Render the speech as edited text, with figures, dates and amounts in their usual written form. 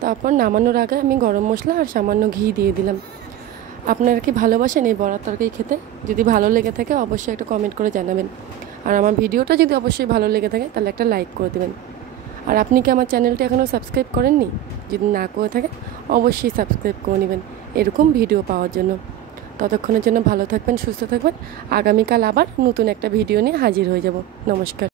তারপর নামানোর আগে আমি গরম মশলা আর সামান্য ঘি দিয়ে দিলাম। আপনারা কি ভালোবাসেন এই বড়ার তরকারি খেতে? যদি ভালো লেগে থাকে অবশ্যই একটা কমেন্ট করে জানাবেন। আর আমার ভিডিওটা যদি অবশ্যই ভালো লেগে থাকে তাহলে একটা লাইক করে দেবেন। আর আপনি কি আমার চ্যানেলটা এখনও সাবস্ক্রাইব করেননি? যদি না করে থাকেন অবশ্যই সাবস্ক্রাইব করে নেবেন এরকম ভিডিও পাওয়ার জন্য। ততক্ষণের জন্য ভালো থাকবেন, সুস্থ থাকবেন। আগামীকাল আবার নতুন একটা ভিডিও নিয়ে হাজির হয়ে যাব। নমস্কার।